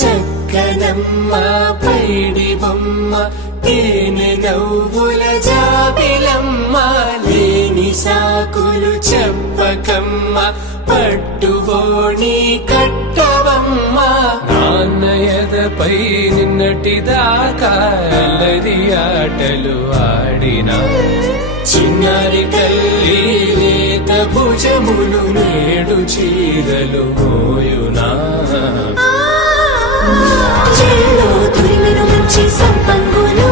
చక్కనమ్మ పైడి బొమ్మ తేనె నవ్వుల జాబిలమ్మ లేని సాకులు చెప్పకమ్మ పట్టువోణి కట్టవమ్మ నాన్నయదపై నిన్నటిదాకా అల్లరి ఆటలు ఆడినా చిన్నారి తల్లి లేత భుజములు నేడు చీరలు మోయునా చెల్లో తురిమెను మంచి సంపంగులు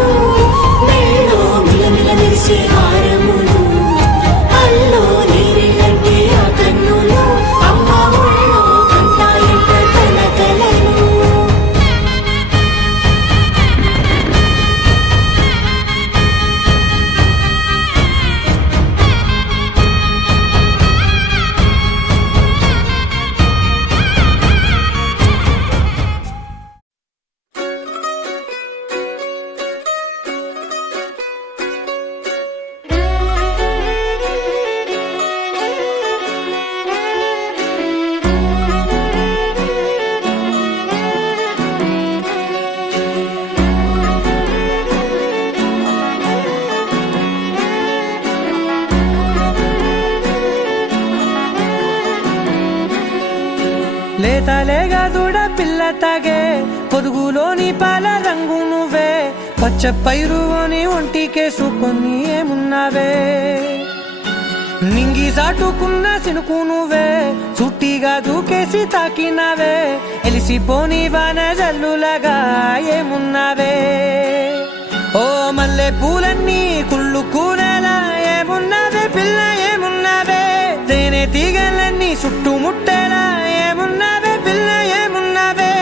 మెళ్ళో మిలమిల మెరిసే హారములు అల్లో నీరేలంటే ఆ కన్నులు అమ్మ ఒళ్ళో కంటాయంట తన కలలు లేతలేగా దూడ పిల్ల తాగే పొదుగులోని పాల రంగు నువ్వే పచ్చ పైరుని ఒంటికేసుకొని ఏమున్నావే నింగి సాటుకున్న సినుకు నువ్వే చుట్టిగా దూకేసి తాకినావే ఎలిసిపోని వాన జల్లులగా ఏమున్నావే ఓ మల్లె పూలన్నీ కుళ్ళు కూరలా ఏమున్నావే పిల్ల ఏమున్నావే తేనె తీగలన్నీ చుట్టుముట్టేలా ఏమున్నావే పిల్ల ఏమున్నావే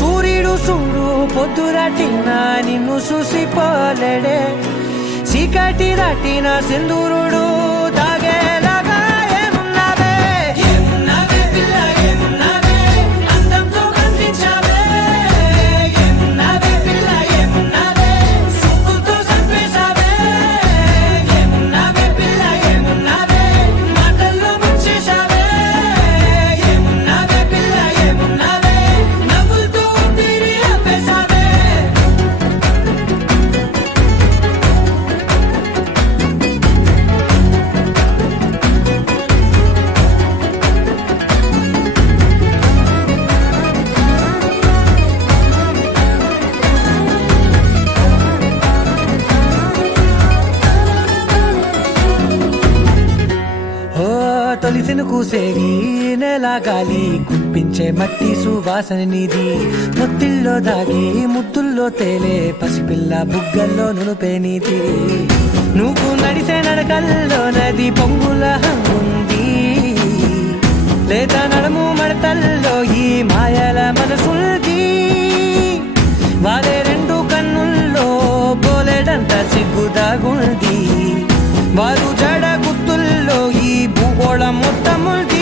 సూర్యుడు చూడు పొద్దురాటినా నిన్ను చూసిపోలేడే చీకటి దాటిన సింధూరుడు తాగేలాగా ఏమున్నావే ఏమున్నావే పిల్ల ఏమున్నావే అందంతో కనిపించావే ఏమున్నావే పిల్ల ఏమున్నావే సుక్కుతో చంపేశావే ఏమున్నావే పిల్ల ఏమున్నావే మాటల్లో ముంచేశావే ఏమున్నావే పిల్ల ఏమున్నావే నవ్వులతో ఊపిరి ఆపేశావే తొలిసిన కూసేరి నెల గాలి గుప్పించే మట్టి సువాసన నిధి ముత్తిల్లో దాగి ముద్దుల్లో తేలే పసిపిల్ల బుగ్గల్లో నునుపే నీది నువ్వు నడిసే నడకల్లో నది పొంగుల హంగుంది లేత నడుము మడతల్లో ఈ మాయల మనసుంది వారే రెండు కన్నుల్లో బోలెడంత సిగ్గుదాగుంది వారు జడ గుత్తుల్లో ఈ భూగోళం మొత్తముంది